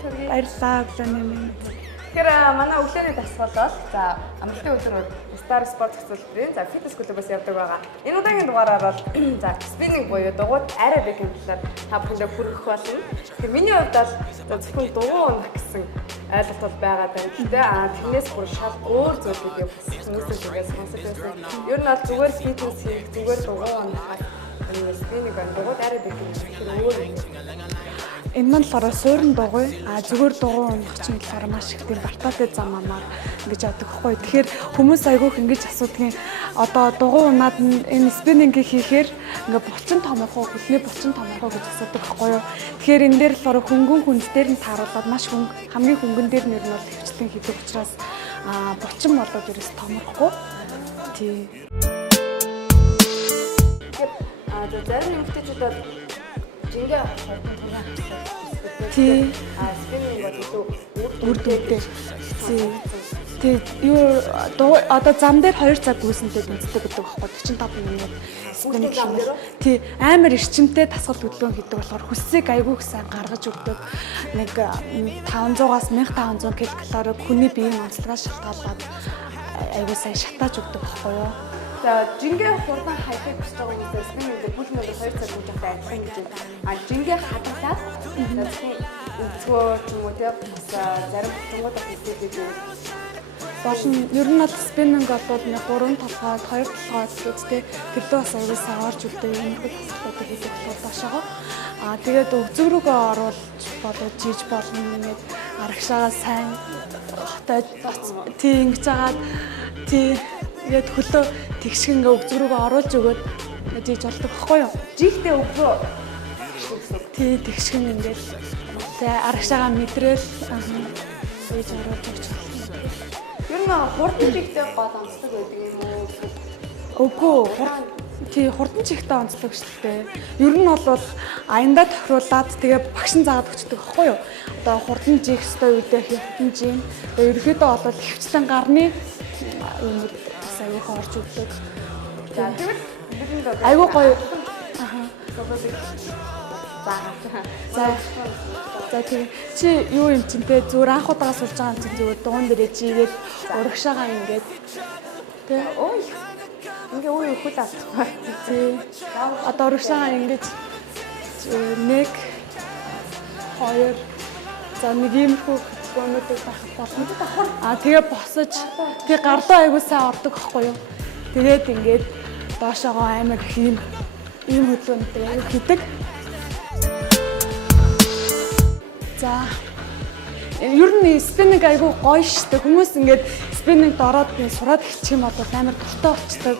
Баярлалаа өглөөний минь. Тэгэхээр манай өглөөний дасгал бол за амралтын өдөр Star Sport зөвлөлтийн за фитнес клубээс явдаг байгаа. Энэ удаагийн дугаараар бол за спиннинг буюу дугуйд аэробикийн талаар та бүхэндээ хүргэх болно. Тэгэхээр миний хувьд бол зөвхөн дугуй унах гэсэн ойлголт бол байгаа даа. Гэхдээ тэрнээс бүр шал өөр зүйлүүдийг хүмүүсээс үгээс сонсож байсан. Ер нь бол зүгээр фитнес хийх, зүгээр дугуй унах спиннинг дугуйд аэробикийн өөр юм. Энэ маань болохоор суурин дугуй, зүгээр дугуй унах чинь болохоор маш их тийм бартаатай зам амаар ингэж яадаг хгүй. Тэгэхээр хүмүүс айгүйх ингэж асуудгийн одоо дугуй унаад энэ спиннингийг хийхээр ингээ булчин томорхоо, хөлний булчин томорхоо гэж асуудаг хгүй юу. Тэгэхээр энэ дээр болохоор хөнгөн хүнд дээр нь тааруулаад маш хамгийн хөнгөн дээр нь бол хөвчлэн хийдэг учраас булчин болоод ерөөс томорхгүй. Тий. Тэгэхээр зарим нөхдөчд бол жингээ тий спиннинг бол үр дүнтэй. Тий юу одоо зам дээр 2 цаг гүйсэнтэй дүнцтэй гэдэг байхгүй 45 минут спиннинг хийх. Тий амар эрчимтэй дасгал хөдөлгөөн хийдэг болохоор хүссийг айгүй их сайн гаргаж өгдөг. Нэг 500-аас 1500 ккал хүний биеийн онцлогоос шалтгаалаад айгүй сайн шатааж өгдөг байхгүй юу. За жингээ хурдан хайхыг хүсэж байгаа хүмүүс спиннинг бүл мөр 2 цаг хүнтэй адилхан гэж байна. Жингээ хадгалаад зөвхөн өнцгөө ч юм уу тийм зарим хүмүүс хийдэг юм. Болон ер нь бол спиннинг болоод 3 толгой 2 толгой гэдэг тэрдээ бас аягүй сайн орж үлдээ юм хөдөлгөөнүүд хийдэг болохоор доошоо. Тэгээд өгзөг рүүгээ оруулж болоод жиж болно нэг арагшаагаа сайн хотоод тий ингэж агаад тий тэгээд хөлөө тэгшиг ингээ өгзөг рүүгээ оруулж өгөөд жиж болдог байхгүй юу? Жигтэй өгөө. Тий тэгшиг ингээ тэгээ арагшаагаа мэдрээл жиж оруулж өгч. Ер нь хурдан жигтэй гол онцлог байдаг юм уу? Үгүй тий хурдан чихтэй онцлог шүү дээ. Ер нь бол аяндаа тохируулаад тэгээ багшин заагаад өгчдөг байхгүй юу? Одоо хурдан жих өстой үедээ хурдан жим. Тэгээ ерөөхдөө болоод хөвчлэн гарны юм бас аягүй орж өгдөг. За тэгвэл аягүй гоё. За тийм чи юу юм чинтэй зүгээр анх удаага сурж байгаа юм чинь зүгээр дуун дээрээ жигээд урагшаагаа ингээд тий ой ингээ ой хөл авчихсан. Тий одоо урагшаагаа ингээд 1 2 за нэг иймэрхүү хөдөлгөөнүүдийг авах болно. Тэгээ босож тий гарлуу аягүй сайн ордог байхгүй юу. Тэгээд ингээд доошоогоо амар их ийм хөдөлгөөнтэй аягүй хийдэг. За ер нь спиннинг айгүй гоё штэ хүмүүс ингээд спиннинг ороод сураад ихчих юм бол амар дуртай болчтой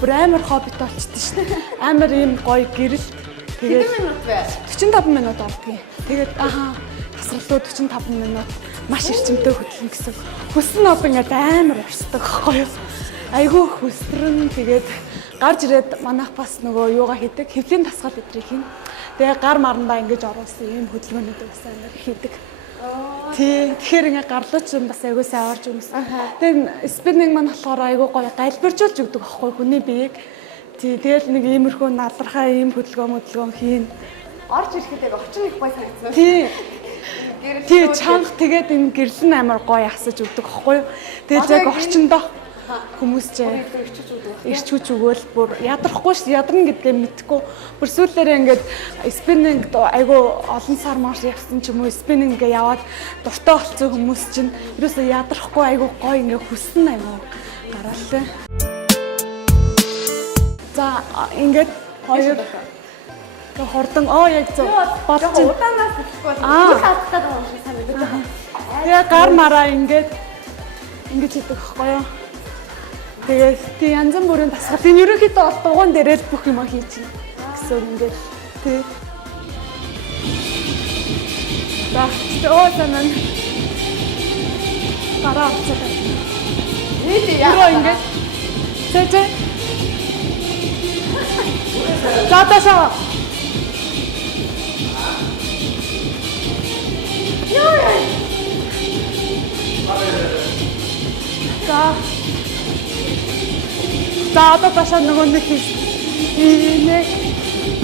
бүр амар хоббитой болчтой штэ амар ийм гоё гэрэл тэгээд 45 минут ордгийн тэгээд тасралтууд 45 минут маш эрчимтэй хөдөлгөн гэсэн хүснэ одоо ингээд амар урсдаг байхгүй юу айгүй хүсрэн тэгээд гарч ирээд манайх бас нөгөө юугаа хийдэг хэвлийн дасгал өдрийг хийн. Тэгээ гар марандаа ингэж оруулсан ийм хөдөлгөөнүүд бас амар хийдэг. Тий, тэгэхээр ингээ гарлууч юм бас айгүй сайн орж өгсөн. Тэгээ спиннинг маань болохоор айгүй гоё галбиржуулж өгдөг аахгүй хүний биеийг. Тий, тэгэл нэг иймэрхүү надрахаа ийм хөдөлгөөн хийн. Орж ирэхэд яг очин их гоё санагдсан. Тий. Тий, чанга тэгээд энэ гэрлэн амар гоё асаж өгдөг аахгүй. Тэгээд яг орчиндоо хүмүүс ч ирчүүч өгөөл бүр ядрахгүй ш ядарна гэдгээ мэдхгүй бүр сүүлдээ ингээд спиннинг айгүй олон сар марш явсан ч юм уу спиннинг ингээ яваад дуртай болсон хүмүүс чинь ерөөсөө ядрахгүй айгүй гоё ингээ хүснэ айгүй гараалтай. За ингээд хоёр хурдан яг зөв бодож удаанаас хэлэхгүй бол хатдаг юм шиг санагдаж. Тэгээ гар мараа ингээд ингэж хийдэг байхгүй юу? Тэгээд тий янз бүрийн дасгал. Энэ ерөнхийдөө дугуун дээрээ л бүх юм хийж чинь гэсэн ингээд тий. За ootanan гараа авчихсан. Нийт яа ингээд цэцэ. За ташаа. Яа. За за одоо ташаа нөгөө нэг хийх. Нэг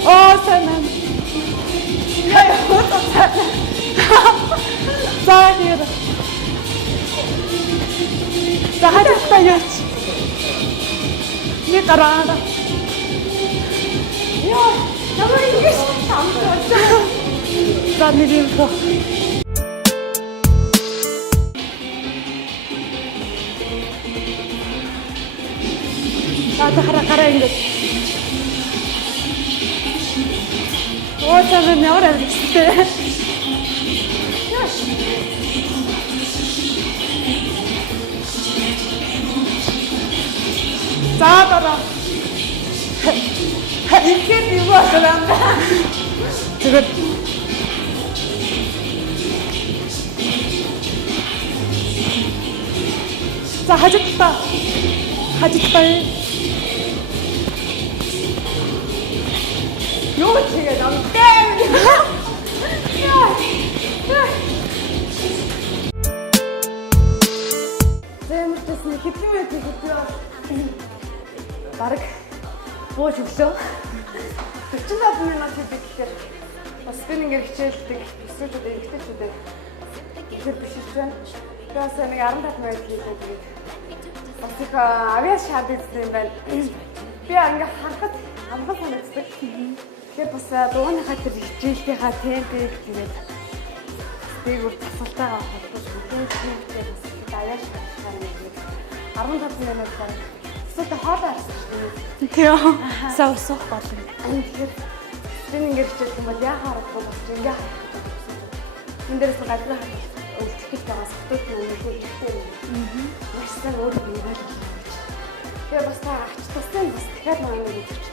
ootanan. Яа. За hier. За хажуудаа яач. Нэг гараа. Яа, намайг ингэж хамтруулсан. За нэг юм по. За хараа ингэж. Оо цаа нэр авчихсан. За дараа. Ихэд юу болоо. Тэгээд за хажигтаа. Юу чигээ намтай. Зэмэрчсэн хэдэн хэдээ бараг бууж өглөө. 40 минут хийхээр бас спиннингээр хичээлдэг эсвэлүүд эмгтээчүүдэд тэр бишиж байна. Тэгээс нэг 15 минут хийлээ тэгээд бас их авиас шаарддаг юм байна. Би ингээ харахад амгал санагддаг. Тэгэхээр бас дууныхаа тэр хичээлтийнхаа темпийг тэгээд дээгүүр тасалтайгаа холбож мэдээж бас авиас шаарддаг юм. 15 минут байна. Эсвэл хоол арсан шүү дээ. Тийм. Савсах болно. Тэгэхээр спиннингээр хичээлэх юм бол яхаа харахгүй бас ингээ энэ дээрээс гадна үлдэхэд байгаа сэтгүүл үнэхээр ихтэй юм. Маш сайн өөр юм байна. Тэгээ бас та агч туссан бас дахиад маань нэг үзэж.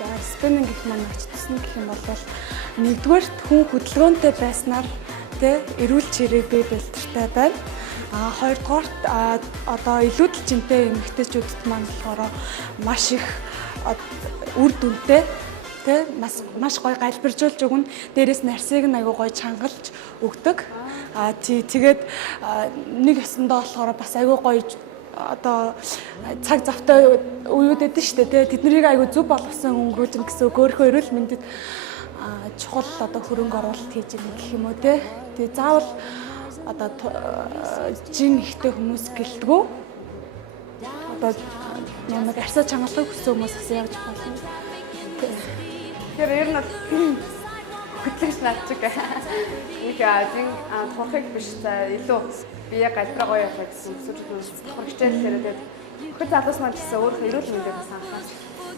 За спиннинг гэх маань агч тусна гэх юм бол нэгдүгээр хүн хөдөлгөөнтэй байснаар тэ эрүүл чирээ бие бэлтэртэй байна. Хоёрдугаар одоо илүүдэл жинтэй эмэгтэйчүүдэд маань болохоор маш их үр дүнтэй тэ маш гоё галбиржуулж өгнө. Дээрээс нарсыг нь аягүй гоё чангалж өгдөг. Тэгээд нэг ёсондоо болохоор бас аягүй гоё одоо цаг завтай үеуд эдэн штэ тэ тэднийг аягүй зөв болгосон өнгөрүүлнэ гэсэн үг. Өөрийнхөө эрүүл мэндэд чухал одоо хөрөнгө оруулалт хийж ирнэ гэх юм уу тэ. Тэгээд заавал одоо жин ихтэй хүмүүс гэлдэггүй. Одоо нэг арсаа чангалах хүссэн хүмүүс бас явж болно. Тэгэхээр ер нь хөтлөгч над чиг нэг жин тухайг биш илүү бие галбираа гоё явах гэсэн сүрчүүд давхар хичээллээрээ тэгээд хөл залуус маань гэсэн өөрөө эрүүл мэндийг бас анхаарч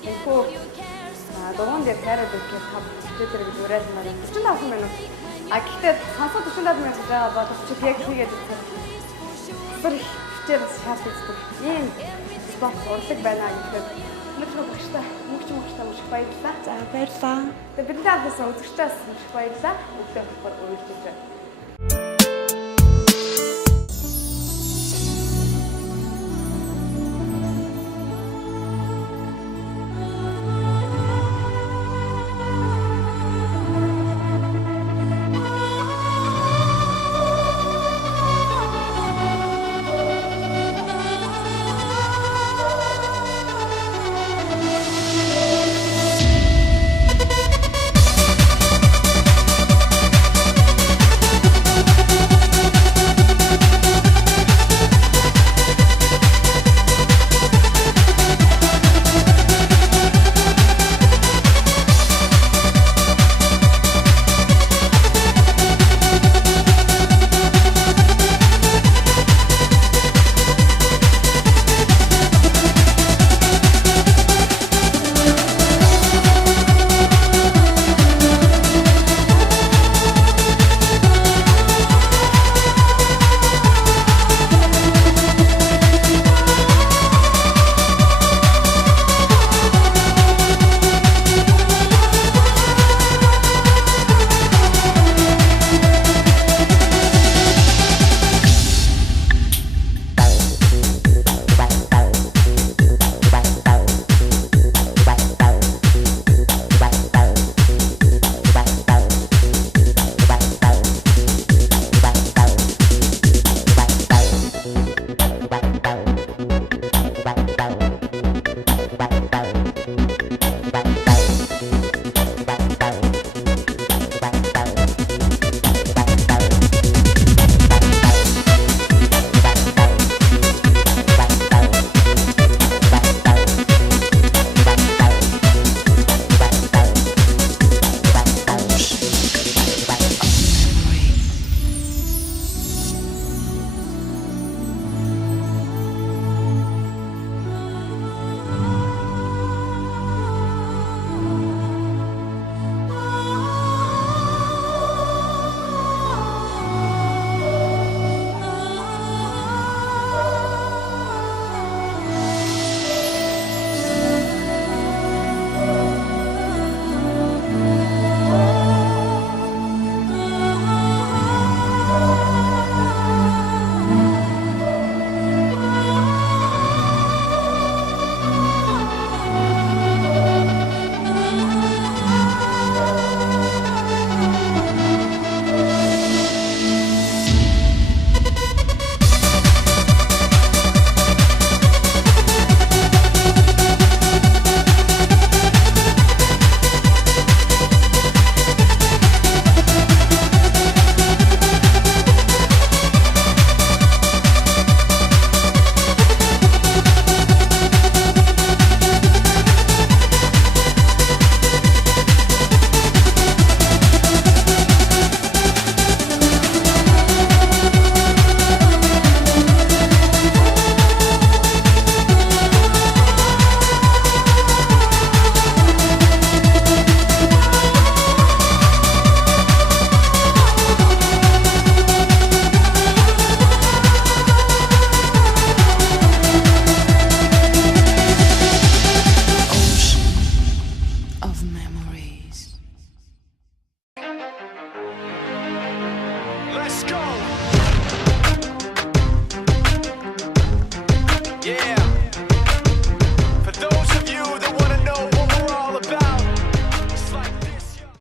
энэхүү дугуун дээр тайраад өгөх тав хичээлээр гэж уриалсан байна. 45 минут. Гэхдээ сонсоод 45 минут байгаа бол ч яг хийгээд бүр хичээл бас шаарддаг. Ийм спорт урлаг байна гэхэд нэг хөдөлгчтэй мөгч маш баярлалаа. За баярлалаа. Тэгээд бидний хамтсан үзэгчдээс маш баярлалаа. Өглөө бүр үйлдэж байна. Yeah.